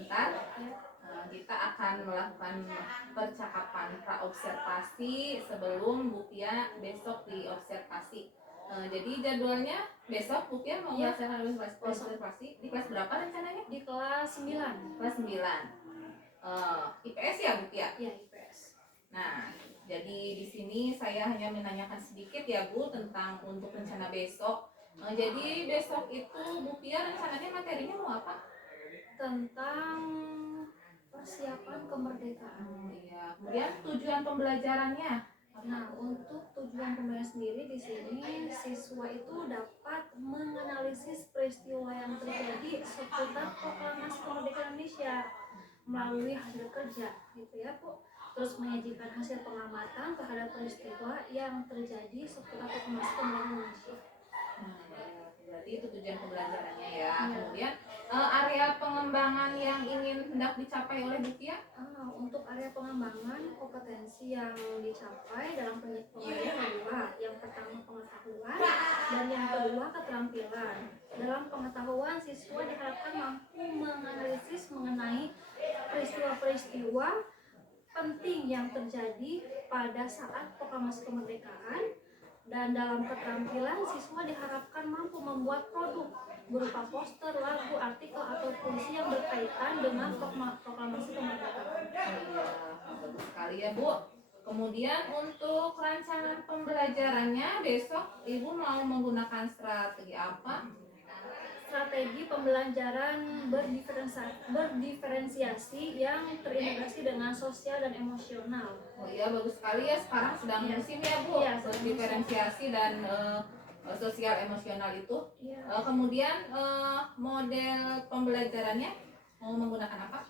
sebentar. Kita akan melakukan percakapan praobservasi sebelum Bu Pia besok diobservasi. Jadi jadwalnya besok Bu Pia mau melaksanakan observasi di kelas berapa rencananya? Di kelas 9. Kelas 9. IPS ya Bu Pia? Iya, IPS. Nah, jadi di sini saya hanya menanyakan sedikit ya Bu tentang untuk rencana besok. Jadi besok itu Bu Pia rencananya materinya mau apa? Tentang persiapan kemerdekaan. Iya. Kemudian tujuan pembelajarannya. Nah, untuk tujuan pembelajaran sendiri di sini siswa itu dapat menganalisis peristiwa yang terjadi seputar proklamasi kemerdekaan Indonesia melalui hasil kerja, gitu ya Bu. Terus menyajikan hasil pengamatan terhadap peristiwa yang terjadi seputar proklamasi kemerdekaan Indonesia. Berarti itu tujuan pembelajarannya ya. Kemudian area pengembangan yang ingin hendak dicapai oleh Bu Pia? Untuk area pengembangan kompetensi yang dicapai dalam penelitian kedua, yang pertama pengetahuan dan yang kedua keterampilan. Dalam pengetahuan, siswa diharapkan mampu menganalisis mengenai peristiwa-peristiwa penting yang terjadi pada saat proklamasi kemerdekaan. Dan dalam keterampilan, siswa diharapkan mampu membuat produk berupa poster, lagu, artikel, atau puisi yang berkaitan dengan proklamasi kemerdekaan. Bagus sekali ya Bu. Kemudian untuk rancangan pembelajarannya besok Ibu mau menggunakan strategi apa? Strategi pembelajaran berdiferensiasi yang terintegrasi dengan sosial dan emosional. Oh iya, bagus sekali ya, sekarang sedang musim ya Bu, berdiferensiasi dan sosial emosional itu. Kemudian model pembelajarannya mau menggunakan apa?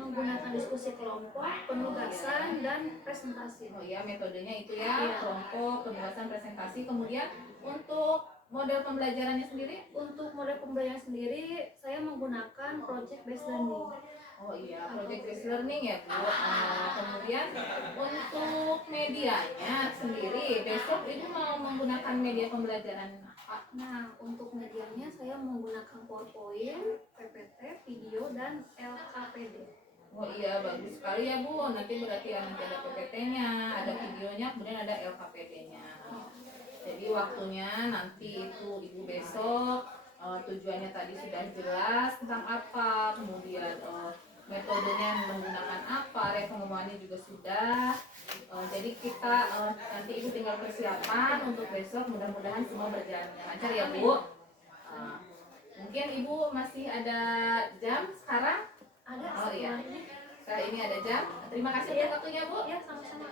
Menggunakan diskusi kelompok, penugasan, dan presentasi. Oh iya, metodenya itu ya, kelompok, penugasan, presentasi. Kemudian untuk model pembelajarannya sendiri? Untuk model pembelajaran sendiri, saya menggunakan project based learning. Oh iya, project based learning ya Bu. Kemudian untuk medianya sendiri, besok Ibu mau menggunakan media pembelajaran apa? Nah, untuk medianya saya menggunakan PowerPoint, PPT, video, dan LKPD. Oh iya, bagus sekali ya Bu. Nanti berarti nanti ada PPT-nya, ada videonya, kemudian ada LKPD-nya. Jadi waktunya nanti itu Ibu besok tujuannya tadi sudah jelas tentang apa, kemudian metodenya menggunakan apa, area pengembangannya juga sudah. Jadi kita nanti Ibu tinggal persiapan untuk besok, mudah-mudahan semua berjalan dengan lancar ya Bu. Mungkin Ibu masih ada jam sekarang? Ada. Oh iya, sekarang ini ada jam. Terima kasih atas waktunya Bu. Ya, sama-sama.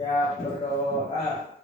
Siap berdoa.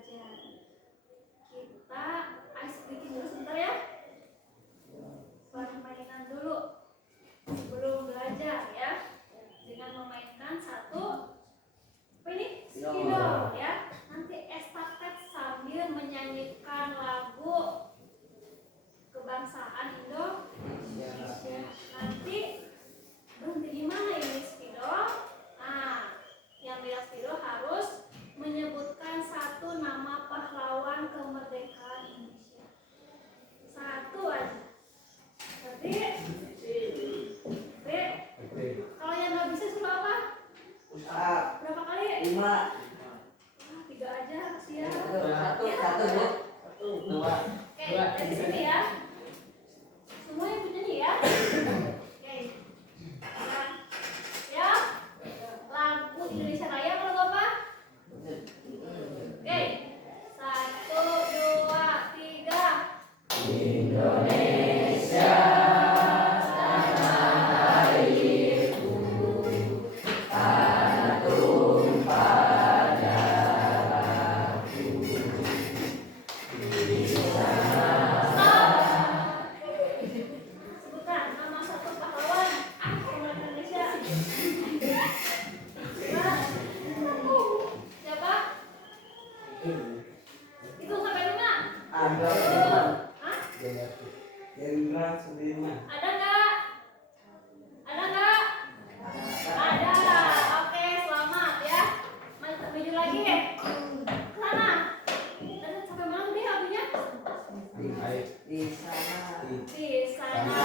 belajar. Kita ice breaking dulu sebentar ya. Permainan dulu sebelum belajar ya. Dengan memainkan satu apa ini? Spidol ya. Nanti estafet sambil menyanyikan lagu kebangsaan Indonesia. Nanti berhenti di mana ini spidol? Nah, yang lihat spidol harus menyebutkan satu nama pahlawan kemerdekaan Indonesia. Satu aja. Berarti kalau yang nggak bisa suruh apa? Ustaz. Berapa kali? 5. Ah, 3 aja kasihan. Satu Bu. 2. Oke, dari sini ya. Semua yang punya nih ya. Oke. Ya. Lagu Indonesia Raya kalau apa? Oke. 1, 2, 3. Indonesia tanah airku, tanah tumpah darahku. Di sana Sebutkan nama satu pahlawan kemerdekaan Indonesia. Siapa? Itu sampai 5. ada Hah? Jenderal Sudirman. Ada nggak? Ada nggak? Ada. Oke, selamat ya. Maju lagi. Ke sana. Dan sampai mana tadi lagunya? Di sana. Di sana.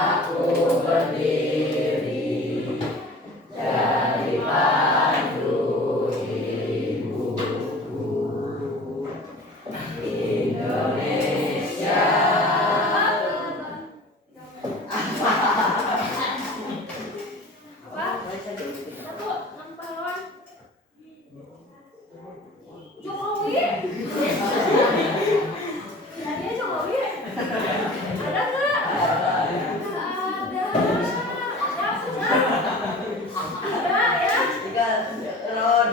Aku berdiri dari pandu ibuku. Indonesia. Apa? Satu, nama pahlawan. Jokowi. Tadinya Jokowi. Ada nggak? Nggak ada. Ada ya. Tiga Ron.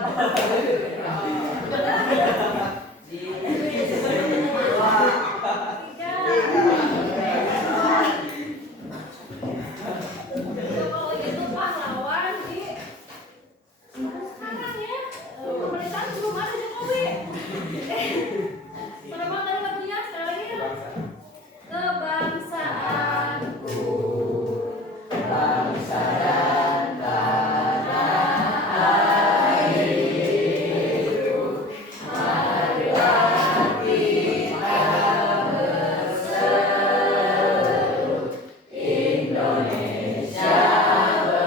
Jokowi itu pahlawan di sekarang ya. Pemerintahan belum ada Jokowi. Pada mana tadi lagunya? Sekali lagi ya. Kebangsaanku. Bangsa dan tanah airku, marilah kita berseru, Indonesia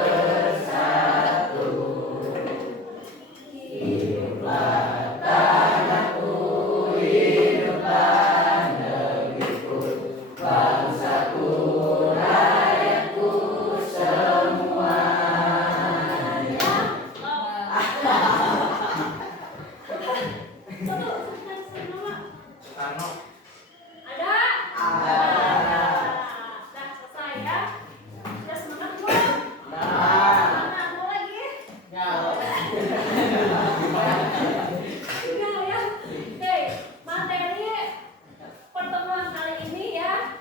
bersatu. Hiduplah tanahku, hiduplah negeriku, bangsaku, rakyatku semuanya. Satu, sebutkan nama. Soekarno. Ada? Ada. Dah selesai ya. Sudah semangat belum? Nah. Mana? Mau lagi? Ya. Enggak ya. Oke, materi pertemuan kali ini ya,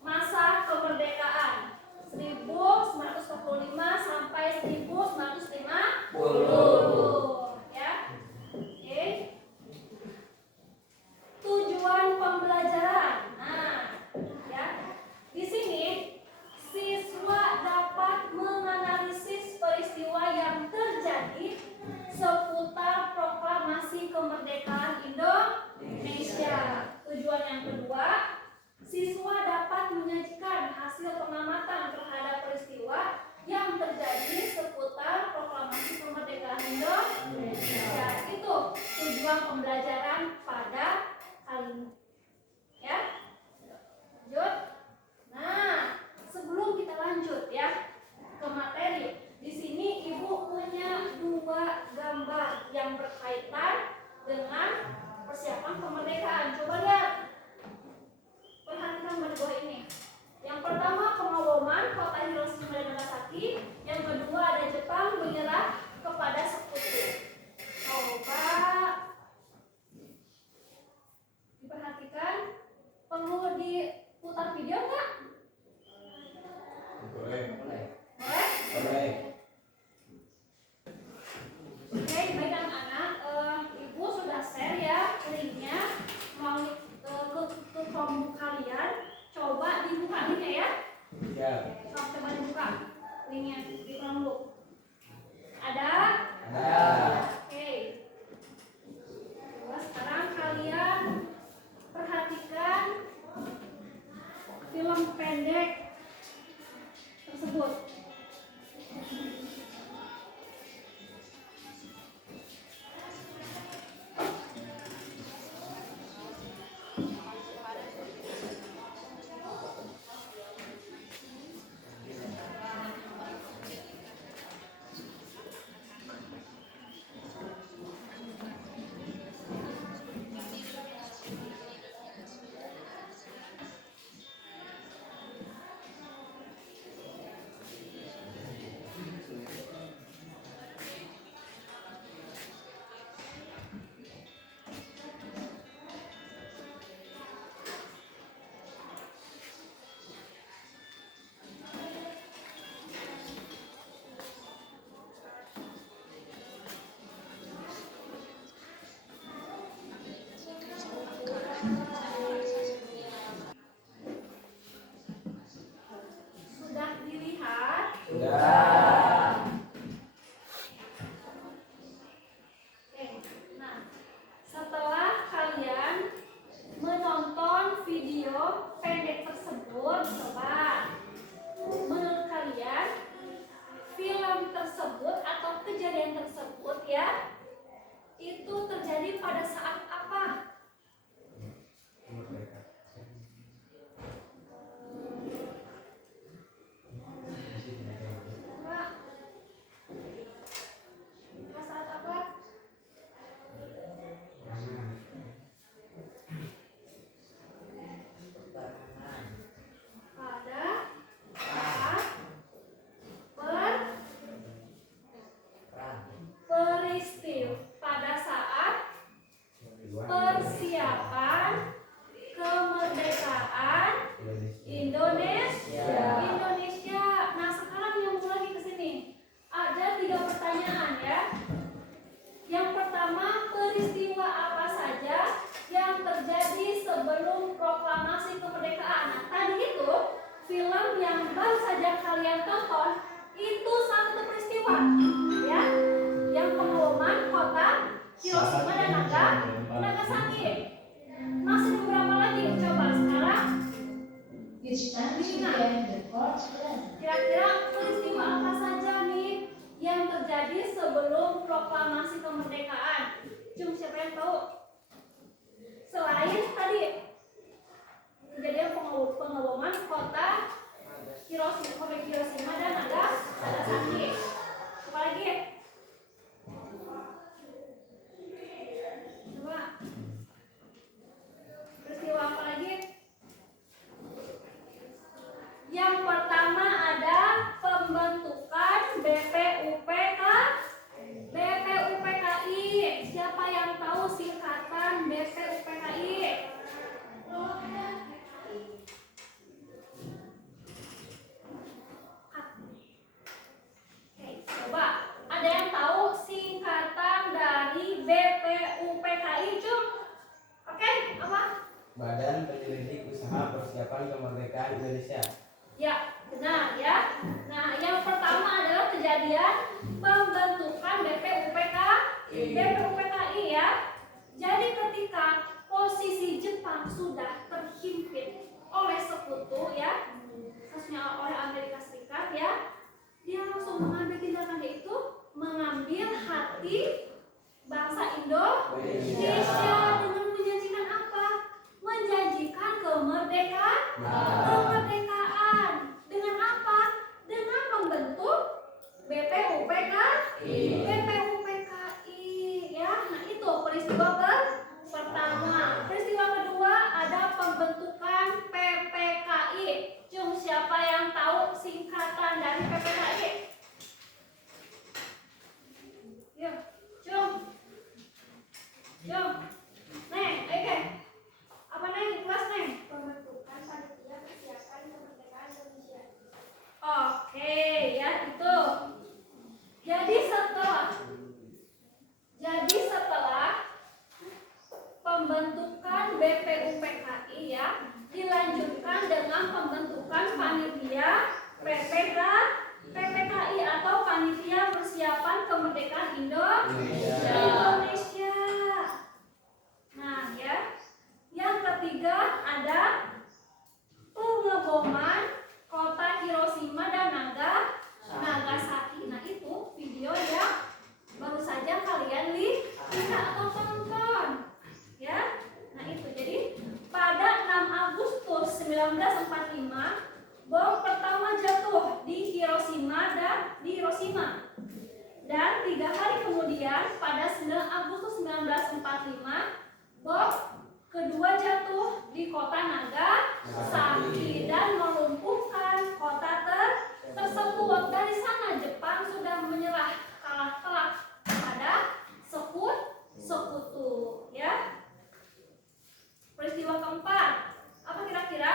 masa kemerdekaan 1945 sampai 1950 ya. Oke. Tujuan pembelajaran. Nah, ya. Di sini siswa dapat menganalisis peristiwa yang terjadi seputar proklamasi kemerdekaan Indonesia. Tujuan yang kedua, siswa dapat menyajikan hasil pengamatan terhadap peristiwa yang terjadi seputar proklamasi kemerdekaan Indonesia. Itu tujuan pembelajaran pada kali ini. Ya. Lanjut. Nah, sebelum kita lanjut ya ke materi, di sini Ibu punya 2 gambar yang berkaitan dengan persiapan kemerdekaan. Coba lihat. Perhatikan gambar 2 ini. Yang pertama pengumuman kota Hiroshima dan Nagasaki, yang kedua ada Jepang menyerah kepada Sekutu. Coba Sudah dilihat? Sudah. Oke. Nah, setelah kalian menonton video pendek tersebut, coba menurut kalian film tersebut atau kejadian tersebut ya itu terjadi pada saat apa? Coba. Pada saat apa? Pada saat peristiwa, pada saat persiapan kemerdekaan Indonesia. Nah, sekarang nyambung lagi ke sini. Ada 3 pertanyaan ya. Yang pertama, peristiwa apa saja yang terjadi sebelum proklamasi kemerdekaan? Nah, tadi itu film yang baru saja kalian tonton itu satu peristiwa ya, yang pengeboman kota Hiroshima dan Nagasaki. Masih beberapa lagi, coba sekarang kira-kira peristiwa apa saja nih yang terjadi sebelum proklamasi kemerdekaan? Cuma siapa yang tahu? Selain tadi kejadian pengeboman kota Hiroshima dan Nagasaki. Apa lagi? Coba. Peristiwa apa lagi? Yang pertama ada pembentukan BPUPKI. Siapa yang tahu singkatan BPUPKI? Oke, coba. Ada yang tahu singkatan dari BPUPKI, Cum? Oke, apa? Badan Penyelidik Usaha Persiapan Kemerdekaan Indonesia. Ya, benar ya. Nah, yang pertama adalah kejadian pembentukan BPUPKI ya. Jadi ketika posisi Jepang sudah terhimpit oleh sekutu ya, khususnya oleh Amerika Serikat ya, dia langsung mengambil tindakan, yaitu mengambil hati bangsa Indonesia dengan menjanjikan apa? Menjanjikan kemerdekaan. Dengan apa? Dengan membentuk BPUPKI ya. Nah, itu peristiwa pertama. Peristiwa kedua ada pembentukan PPKI. Cum, siapa yang tahu singkatan dari PPKI? Ya, Cum. Neng, oke. Apa Neng? Kelas Neng? Pembentukan Panitia Persiapan Kemerdekaan Indonesia. Oke, ya itu. Jadi setelah pembentukan BPUPKI ya, dilanjutkan dengan pembentukan panitia PPKI atau Panitia Persiapan Kemerdekaan Indonesia. Nah, ya. Yang ketiga ada pengeboman kota Hiroshima dan Nagasaki. Nah, itu video yang baru saja kalian lihat atau tonton ya. Nah, itu jadi pada 6 Agustus 1945 bom pertama jatuh di Hiroshima. Dan 3 hari kemudian pada 9 Agustus 1945 bom kedua jatuh di kota Nagasaki dan melumpuhkan kota tersebut. Dari sana Jepang sudah menyerah, kalah telak pada sekutu ya. Peristiwa keempat apa kira-kira?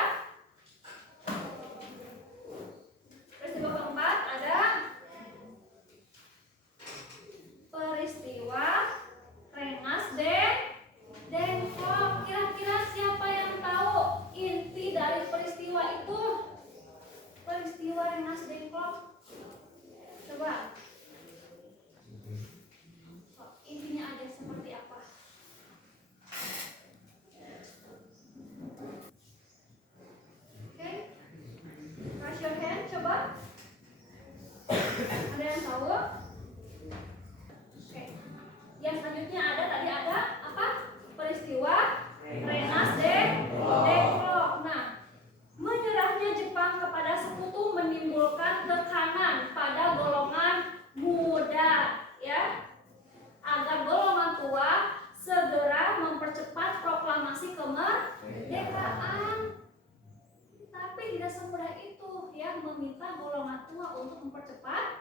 untuk mempercepat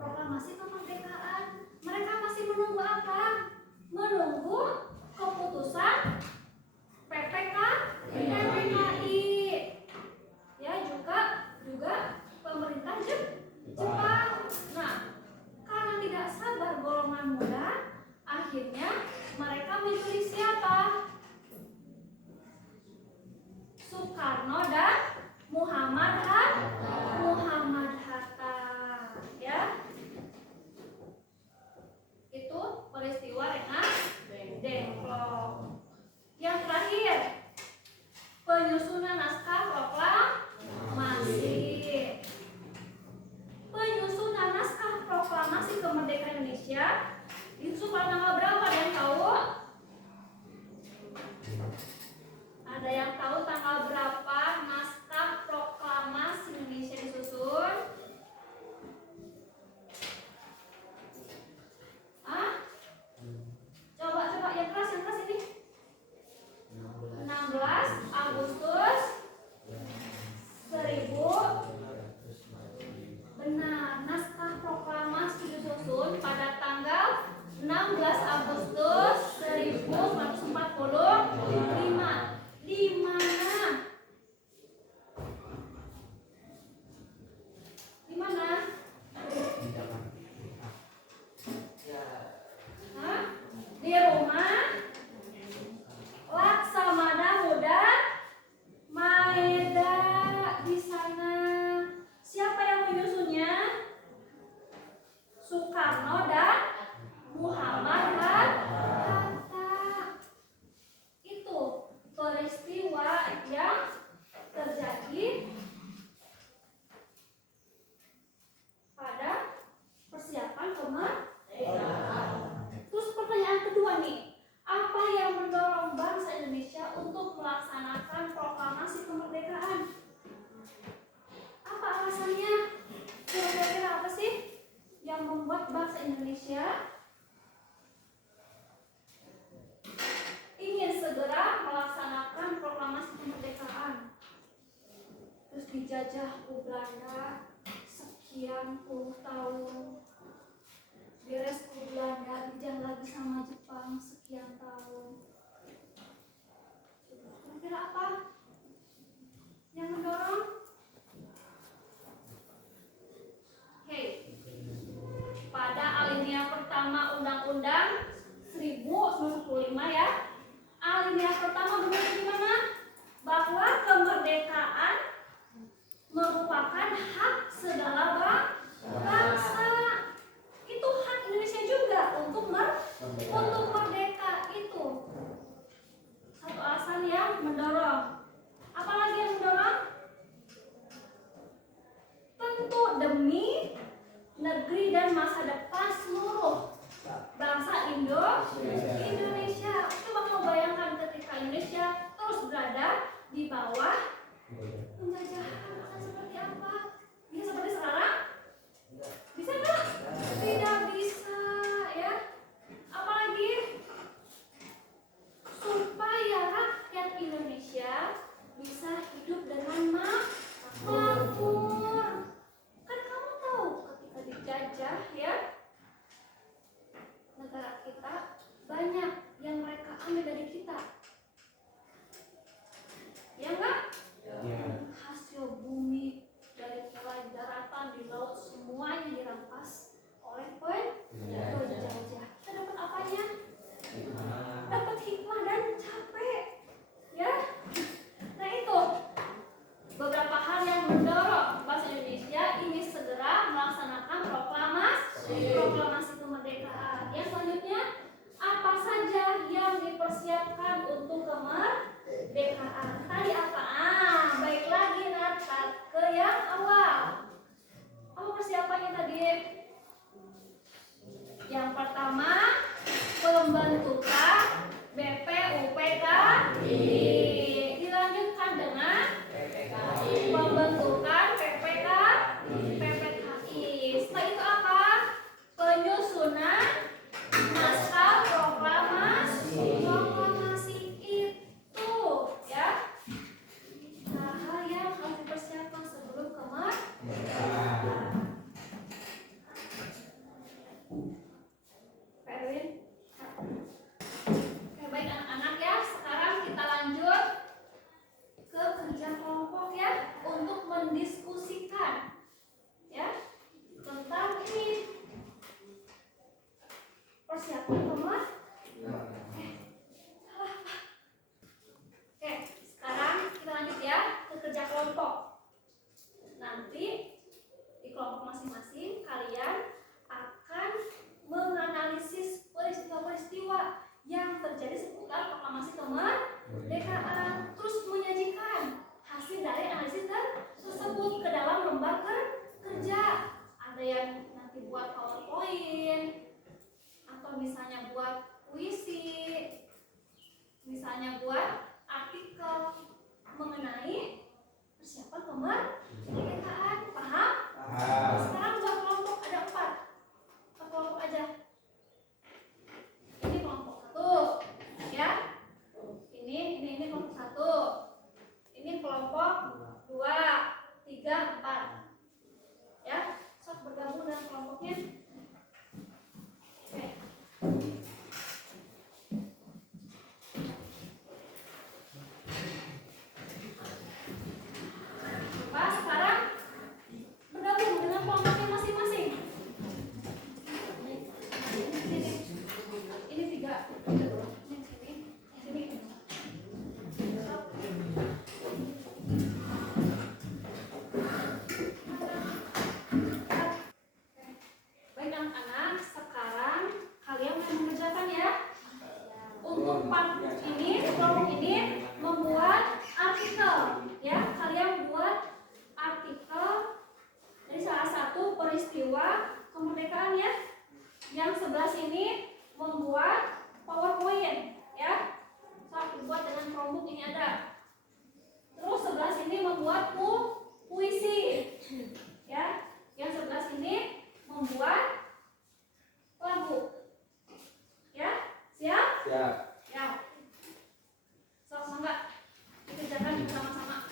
proklamasi kemerdekaan. Mereka masih menunggu apa? Menunggu keputusan PPKI. Ya, juga pemerintah Jepang. Nah, karena tidak sabar golongan muda, akhirnya mereka memilih siapa? Soekarno dan Muhammad Hatta. Ya, itu peristiwa Rengas Dengklok. Yang terakhir, penyusunan naskah proklamasi. Penyusunan naskah proklamasi kemerdekaan Indonesia disusun pada tanggal berapa? Ada yang tahu? Ada yang tahu tanggal berapa naskah proklamasi Indonesia disusun? Coba yang keras ini. 16 Agustus 1000. Benar, naskah proklamasi disusun pada tanggal 16 Agustus 1945. Di mana? Di mana? Hah? Di rumah Laksamana Muda Maeda. Di sana siapa yang menyusunnya? Soekarno dan Muhammad Hatta. Itu peristiwa yang terjadi pada persiapan kemerdekaan. Terus pertanyaan kedua nih, apa yang mendorong bangsa Indonesia untuk melaksanakan proklamasi kemerdekaan? Apa alasannya? Kira-kira apa sih yang membuat bangsa Indonesia ingin segera melaksanakan proklamasi kemerdekaan? Terus dijajah ke Belanda sekian puluh tahun, beres ke Belanda, dijajah lagi sama Jepang sekian tahun. Kira-kira apa yang mendorong? Pada alinea pertama Undang-Undang 1945 ya. Alinea pertama benar di mana? Bahwa kemerdekaan merupakan hak segala bangsa. Itu hak Indonesia juga untuk merdeka itu. kelompok ini membuat artikel, ya. Kalian buat artikel dari salah satu peristiwa kemerdekaan, ya. Yang sebelah sini membuat PowerPoint, ya. So, dibuat dengan Chromebook ini ada. Terus sebelah sini membuat puisi, ya. Yang sebelah sini membuat lagu, ya. Siap? Siap. Siap. So, semoga dikerjakan bersama-sama.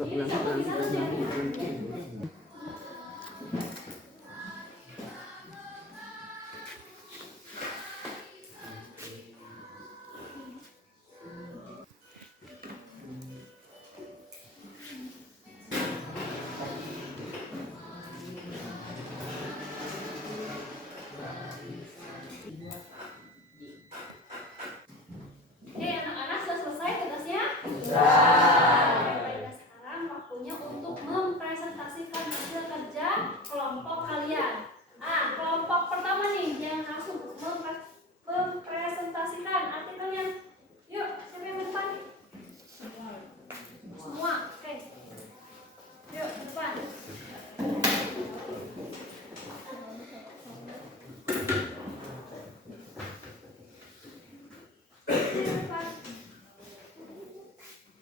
Ini satu bisa saja. Oke, anak-anak sudah selesai tugasnya? Baiklah, sekarang waktunya untuk mempresentasikan hasil kerja kelompok kalian. Kelompok pertama nih yang harus mempresentasikan artikelnya. Yuk, siapa yang depan? Semua, oke. Yuk, ke depan.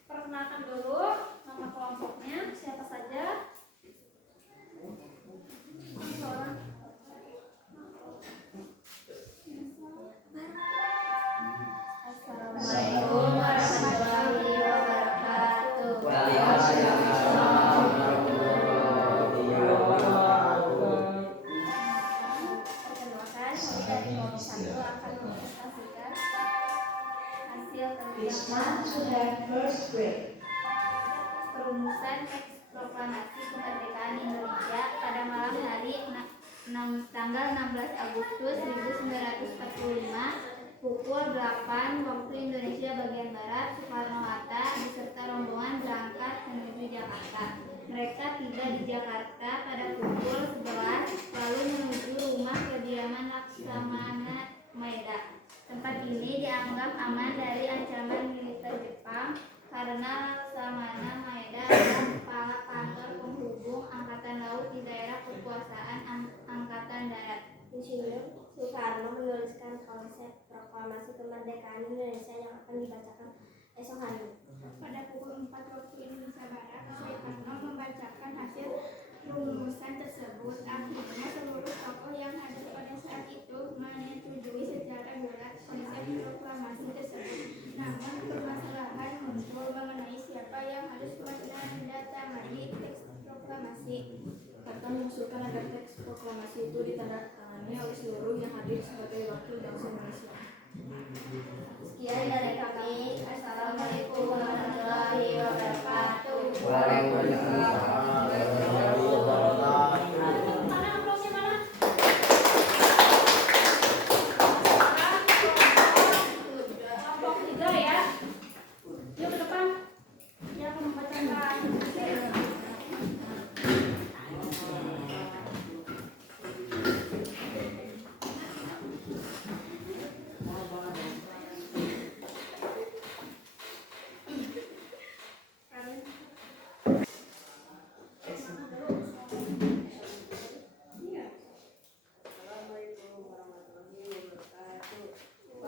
Perkenalkan dulu nama kelompoknya, siapa saja. Assalamualaikum warahmatullahi wabarakatuh. Perkenalkan, kami dari kelompok 1 akan mempresentasikan hasil kerja perumusan teks proklamasi kemerdekaan Indonesia pada malam hari tanggal 16 Agustus 1945 pukul 8 waktu Indonesia bagian Barat. Soekarno-Hatta beserta rombongan berangkat menuju Jakarta. Mereka tiba di Jakarta pada pukul 11 lalu menuju rumah kediaman Laksamana Maeda. Tempat ini dianggap aman dari ancaman militer Jepang karena Laksamana Maeda adalah kepala kantor penghubung Angkatan Laut di daerah kekuasaan Angkatan Darat. Insinyur Soekarno menuliskan konsep proklamasi kemerdekaan Indonesia yang akan dibacakan esok hari. Pada pukul 4 waktu Indonesia Barat, Soekarno membacakan hasil rumusan tersebut. Akhirnya seluruh tokoh yang hadir pada saat itu menyetujui secara bulat konsep proklamasi tersebut. Namun permasalahan muncul mengenai siapa yang harus menandatangani teks proklamasi. Hatta mengusulkan agar teks proklamasi itu ditandatangani oleh seluruh yang hadir sebagai wakil bangsa Indonesia. Sekian dari kami. Assalamualaikum warahmatullahi wabarakatuh. Mana amplopnya mana? Amplop 3 ya. Yuk ke depan. Dia akan membacakan hasil.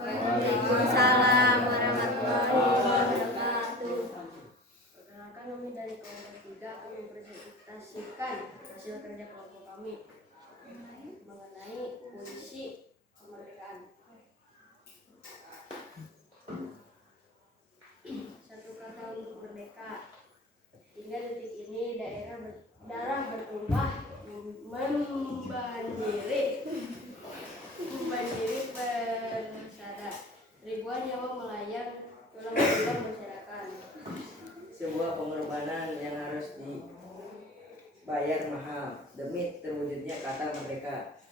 Waalaikumsalam warahmatullahi wabarakatuh. Perkenalkan, kami dari kelompok 3 akan mempresentasikan hasil kerja kelompok kami mengenai puisi kemerdekaan. Hingga detik ini darah bertumpah membanjiri persada. Ribuan nyawa melayang dalam berjuang masyarakat. Sebuah pengorbanan yang harus dibayar mahal demi terwujudnya kata merdeka.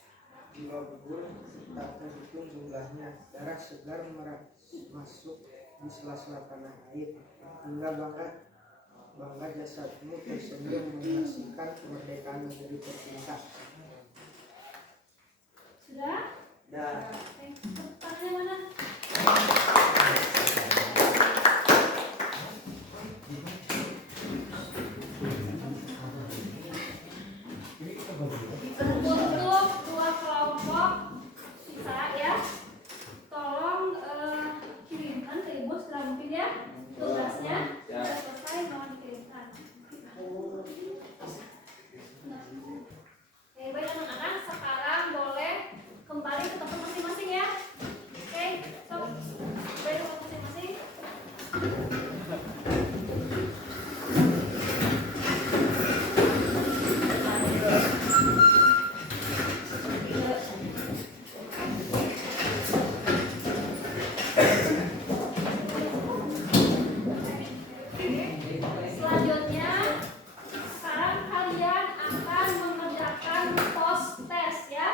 Jiwa gugur tak terhitung jumlahnya, darah segar masuk di sela-sela tanah air, hingga bangga jasadmu tersenyum menyaksikan kemerdekaan negeri tercinta. Sudah? Dan Tangannya mana? Untuk dua kelompok sisa ya, tolong kirimkan ke ibu setelah mungkin ya tugasnya. Sudah selesai, mohon dikirimkan. Oke, baik anak-anak, sekarang boleh kembali ke tempat masing-masing ya. Oke, so kembali ke tempat masing-masing. Selanjutnya, sekarang kalian akan mengerjakan post test ya.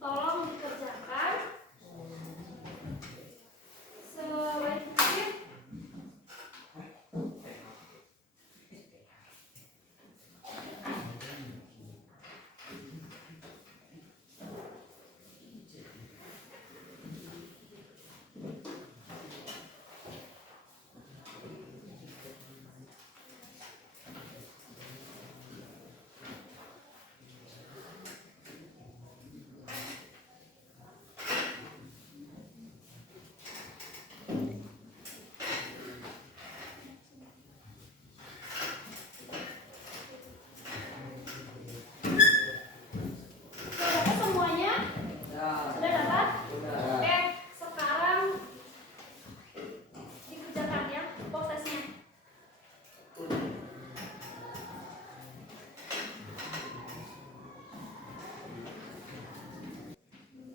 Tolong dikerjakan sebaik mungkin. Sudah dapat semuanya? Sudah dapat? Oke, sekarang dikerjakan ya prosesnya.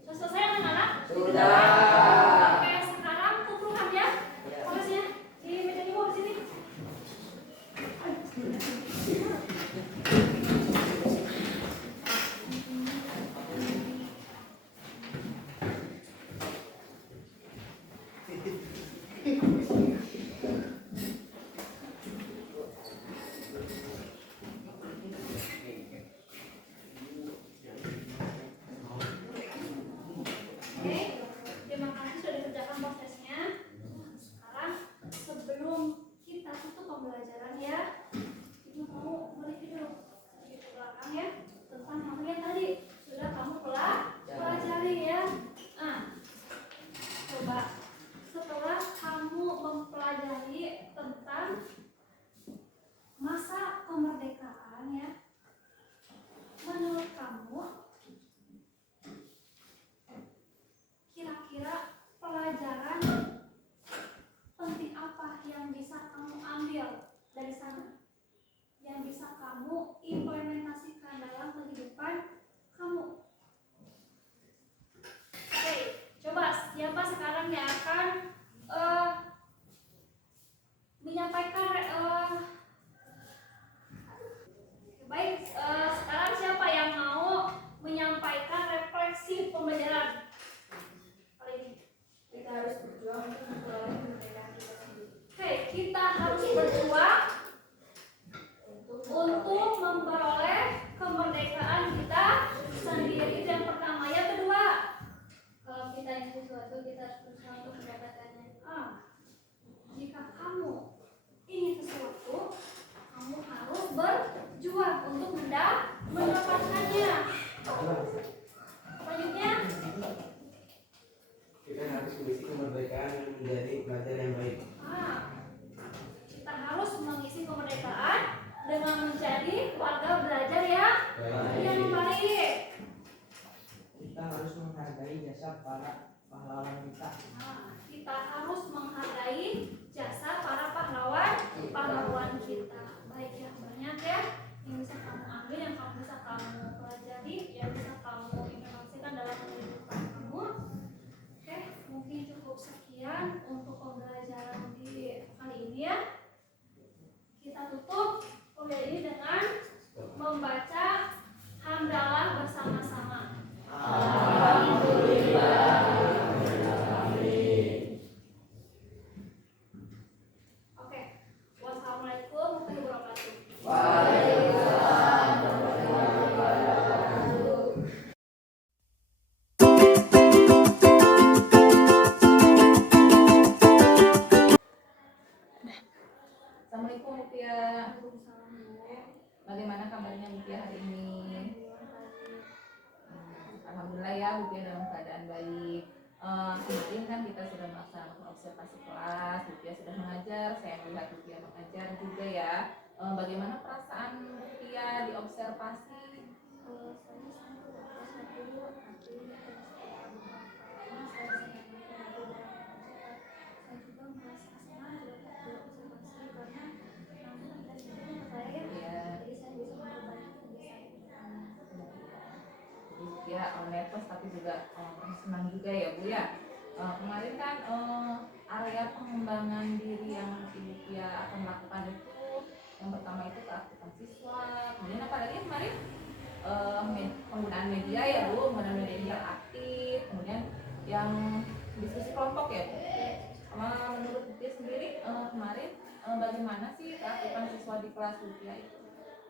Sudah selesai anak-anak? Oke, sekarang kumpulkan ya prosesnya di meja ibu di sini. Oke, terima kasih sudah dikerjakan prosesnya. Sekarang sebelum kita tutup pembelajaran ya, ibu mau mereview dulu sedikit ke belakang ya tentang materi yang tadi sudah kamu pelajari ya. Nah, coba setelah Bagaimana kabarnya Butia hari ini? Alhamdulillah ya Butia dalam keadaan baik. Kemarin kan kita sudah melaksanakan observasi kelas, Butia sudah mengajar, saya melihat Butia mengajar juga ya. Bagaimana perasaan Butia di observasi? Ya nervous tapi juga senang juga ya Bu ya. Kemarin kan area pengembangan diri yang Ibu Pia akan lakukan itu yang pertama itu keaktifan siswa, kemudian apa lagi kemarin penggunaan media ya Bu, penggunaan media yang aktif, kemudian yang diskusi kelompok ya Bu. Menurut Bu Pia sendiri kemarin bagaimana sih keaktifan siswa di kelas Bu Pia itu?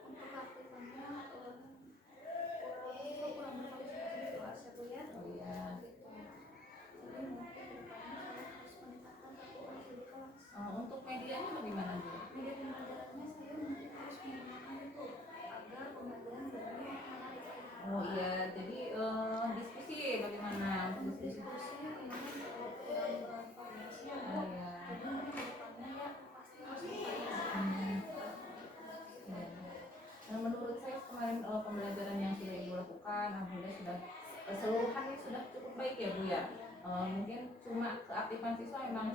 Untuk aktifannya kurang berpartisipasi di kelas ya Bu ya. Oh iya. Jadi mungkin kedepannya saya harus meningkatkan partisipasi di kelas. Untuk medianya bagaimana Bu? Media pembelajarannya saya mungkin harus menggunakan itu agar pembelajaran lebih menarik. Oh iya, jadi diskusi bagaimana untuk diskusi? Diskusinya kemarin kalau kurang bervariasi ya Bu. Oh iya. Jadi mungkin kedepannya ya pasti harus bervariasi. Iya. Nah, menurut saya kemarin pembelajaran yang sudah Ibu lakukan, alhamdulillah sudah keseluruhannya sudah cukup baik ya Bu ya. Mungkin cuma keaktifan siswa memang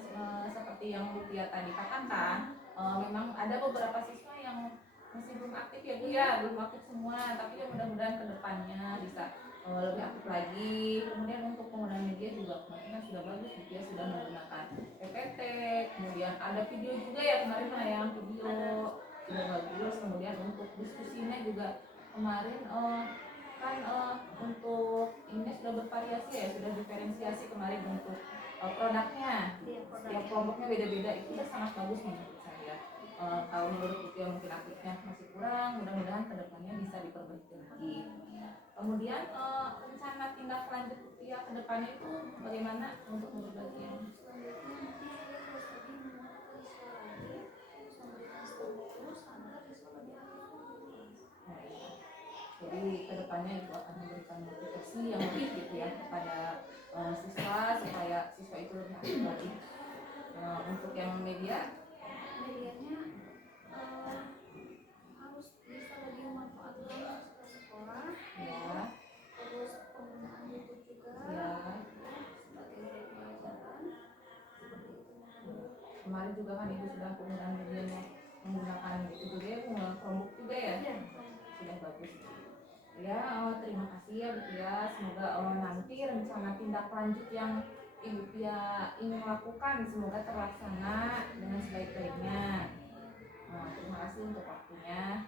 seperti yang Bu Tia tadi katakan, memang ada beberapa siswa yang masih belum aktif ya Bu ya, belum aktif semua, tapi ya mudah-mudahan kedepannya bisa lebih aktif lagi. Kemudian untuk penggunaan media juga kemarin kan sudah bagus, Bu Tia sudah menggunakan PPT, kemudian ada video juga ya kemarin penayangan video sudah bagus. Kemudian untuk diskusinya juga kemarin kan untuk ini sudah bervariasi ya, sudah diferensiasi kemarin untuk produknya. Setiap kelompoknya beda-beda, itu sudah sangat bagus menurut saya. Kalau menurut Butia mungkin aktifnya masih kurang, mudah-mudahan kedepannya bisa diperbaiki lagi. Kemudian rencana tindak lanjut Butia kedepannya itu bagaimana untuk berbagi yang Selanjutnya nanti saya harus lebih menguatkan siswa lagi, terus memberikan stimulus agar siswa lebih aktif di kelas. Jadi kedepannya itu akan memberikan motivasi yang lebih gitu ya kepada siswa supaya siswa itu lebih aktif lagi. Untuk yang media, Medianya harus bisa lebih memanfaatkan ke sekolah, ya, terus penggunaan YouTube juga ya. sebagai media pembelajaran seperti itu. Kemarin juga kan Ibu sudah penggunaan medianya menggunakan itu juga ya, menggunakan Chromebook juga ya, sudah bagus. Ya, terima kasih ya Bu Tia. Semoga nanti rencana tindak lanjut yang Ibu Tia ingin lakukan semoga terlaksana dengan sebaik-baiknya. Terima kasih untuk waktunya.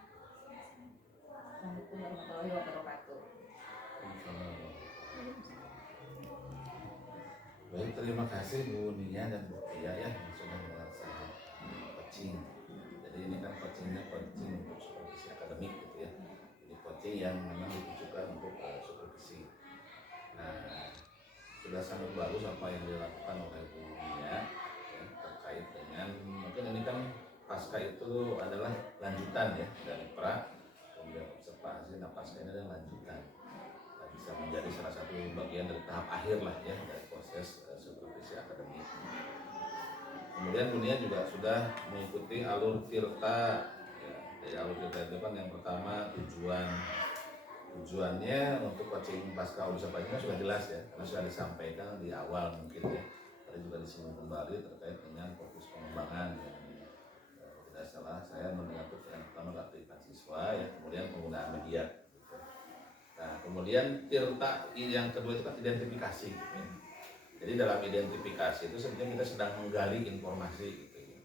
Assalamualaikum warahmatullahi wabarakatuh. Baik, terima kasih Bu Nia dan Bu Tia ya yang sudah melaksanakan coaching. Jadi ini kan coachingnya coaching untuk supervisi akademik gitu ya. Jadi coaching yang memang ditujukan untuk supervisi. Nah, sudah sangat bagus apa yang dilakukan oleh Bu Nia ya, terkait dengan mungkin ini kan pasca itu adalah lanjutan ya dari pra kemudian observasi. Nah, pasca ini adalah lanjutan. Bisa menjadi salah satu bagian dari tahap akhir lah ya dari proses supervisi akademik. Kemudian dunia juga sudah mengikuti alur Tirta ya, dari alur Tirta itu kan yang pertama tujuannya untuk coaching pasca observasinya sudah jelas ya, karena sudah disampaikan di awal mungkin ya. Tadi juga disinggung kembali terkait dengan fokus pengembangan yang tidak salah saya mendengar yang pertama keaktifan siswa ya, kemudian penggunaan media. Nah, kemudian Tirta yang kedua itu kan identifikasi gitu ya. Jadi dalam identifikasi itu sebenarnya kita sedang menggali informasi gitu ya.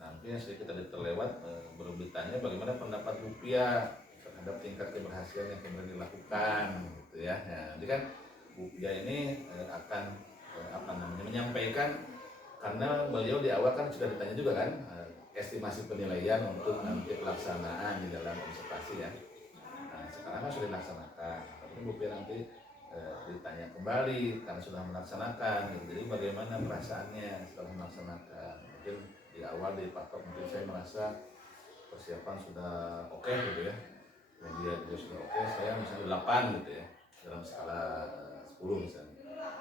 Nah, mungkin yang sedikit tadi terlewat bertanya bagaimana pendapat Bu Pia terhadap tingkat keberhasilan yang kemarin dilakukan gitu ya. Nah, jadi kan Bu Pia ini akan menyampaikan karena beliau di awal kan sudah ditanya juga kan estimasi penilaian untuk nanti pelaksanaan di dalam observasi ya. Nah, sekarang kan sudah dilaksanakan, tapi Bu Pia nanti ditanya kembali karena sudah melaksanakan gitu. Jadi bagaimana perasaannya setelah melaksanakan. Mungkin di awal di patok mungkin saya merasa persiapan sudah oke gitu ya, media juga sudah oke, saya misalnya 8 gitu ya dalam skala 10 misalnya.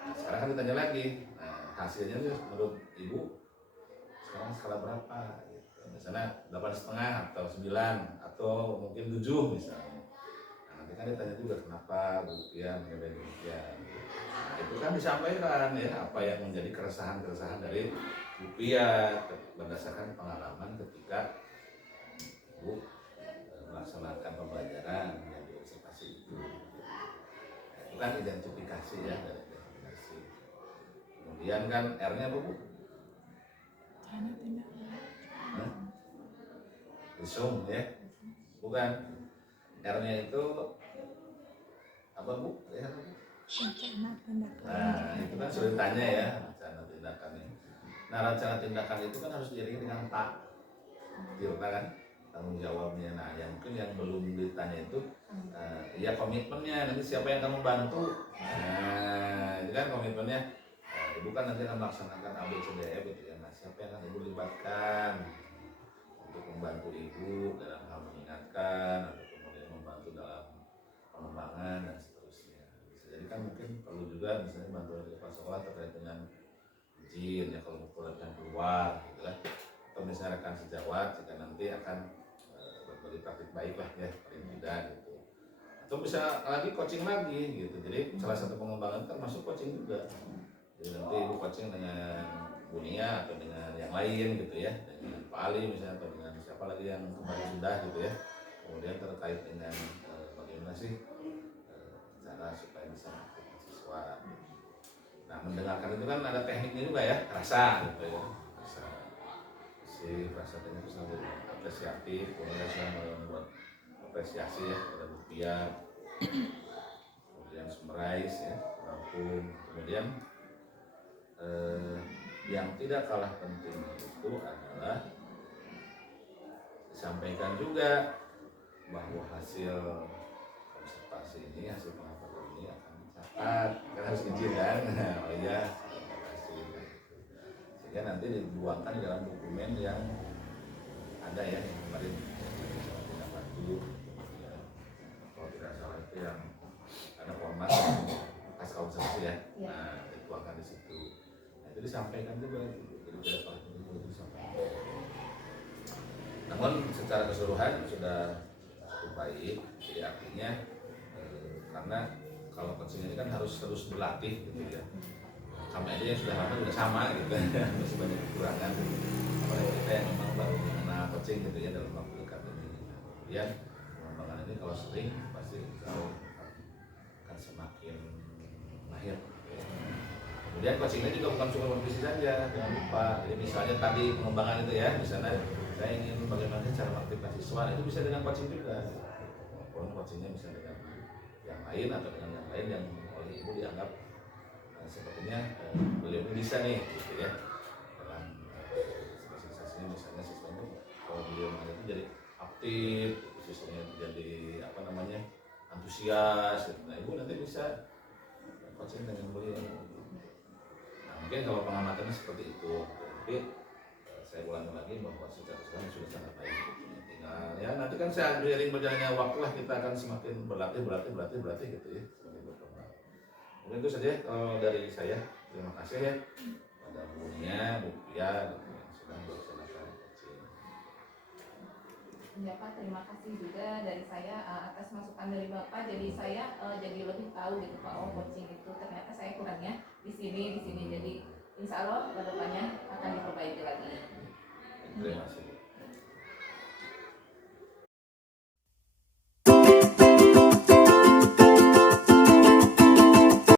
Nah, sekarang kan ditanya lagi, nah, hasilnya tuh menurut ibu sekarang skala berapa gitu. Misalnya 8,5 atau 9 atau mungkin 7 misalnya. Nah, nanti kan ditanya juga kenapa demikian demikian. Nah, itu kan disampaikan ya apa yang menjadi keresahan-keresahan dari Rupiah berdasarkan pengalaman ketika ibu melaksanakan pembelajaran yang diobservasi itu. Nah, itu kan identifikasi ya, dari identifikasi. Kemudian kan R-nya apa bu? Resume ya, bukan. R-nya itu apa bu? Ya, apa, bu? Nah itu kan sudah ditanya ya, rencana tindakannya. Nah rencana tindakan itu kan harus diiringi dengan tirta kan, tanggung jawabnya. Nah yang mungkin yang belum ditanya itu ya komitmennya, nanti siapa yang akan membantu. Nah itu kan komitmennya, ibu kan nanti akan melaksanakan ABCDF gitu ya. Nah siapa yang akan ibu libatkan untuk membantu ibu dalam hal mengingatkan atau kemudian membantu dalam pengembangan dan seterusnya. Bisa jadi kan mungkin perlu juga misalnya bantuan dari kepala sekolah terkait dengan izin ya kalau kelebihan keluar gitu kan, atau misalnya rekan sejawat jika nanti akan berbagi praktik baik lah ya paling tidak gitu, atau bisa lagi coaching lagi gitu. Jadi salah satu pengembangan kan masuk coaching juga, jadi nanti ibu coaching dengan Bu Nia atau dengan yang lain gitu ya, dengan Pak Ali misalnya atau dengan siapa lagi yang kemarin sudah gitu ya, kemudian terkait dengan bagaimana sih cara supaya bisa mengaktifkan siswa. Nah mendengarkan itu kan ada tekniknya juga ya, rasa gitu ya, rasa rasanya itu sangat apresiatif, kemudian saya membuat apresiasi ya pada Rupiah, kemudian summarize ya, rangkum, kemudian yang tidak kalah penting itu adalah disampaikan juga bahwa hasil observasi ini, hasil pengamatan ini akan dicatat, kan harus izin kan, oh iya, sehingga nanti dibuangkan dalam dokumen yang ada ya, yang kemarin tidak bantu, ya, kalau tidak salah itu yang ada format pasca observasi ya, nah dituangkan di situ, nah itu disampaikan juga, jadi tidak kalah penting itu disampaikan. Namun secara keseluruhan sudah cukup baik, jadi artinya karena kalau coaching ini kan harus terus berlatih gitu ya, sama aja yang sudah lama juga sama gitu masih banyak kekurangan, apalagi kita yang memang baru mengenal coaching gitu ya dalam waktu dekat ini. Kemudian pengembangan ini kalau sering pasti akan semakin mahir gitu ya. Kemudian coachingnya juga bukan cuma kompetisi saja, jangan lupa. Jadi misalnya tadi pengembangan itu ya, misalnya saya ingin bagaimana cara mengaktifkan siswa, itu bisa dengan coaching juga, maupun coachingnya bisa dengan yang lain atau dengan yang lain yang oleh ibu dianggap sepertinya beliau ini bisa nih gitu ya, dalam sosialisasinya misalnya siswa itu kalau beliau itu jadi aktif, siswanya itu jadi apa namanya antusias gitu. Nah ibu nanti bisa coaching dengan beliau. Nah mungkin kalau pengamatannya seperti itu, tapi saya ulangi lagi bahwa secara keseluruhan sudah sangat baik. Tinggal ya nanti kan seiring berjalannya waktu lah kita akan semakin berlatih gitu ya, semakin berkembang. Mungkin itu saja kalau dari saya. Terima kasih ya pada Bu Nia, Bu Pia yang sudah melaksanakan coaching. Ya Pak, terima kasih juga dari saya atas masukan dari Bapak. Jadi saya jadi lebih tahu gitu Pak, oh coaching itu ternyata saya kurangnya di sini. Jadi insya Allah ke depannya akan diperbaiki lagi. Terima kasih.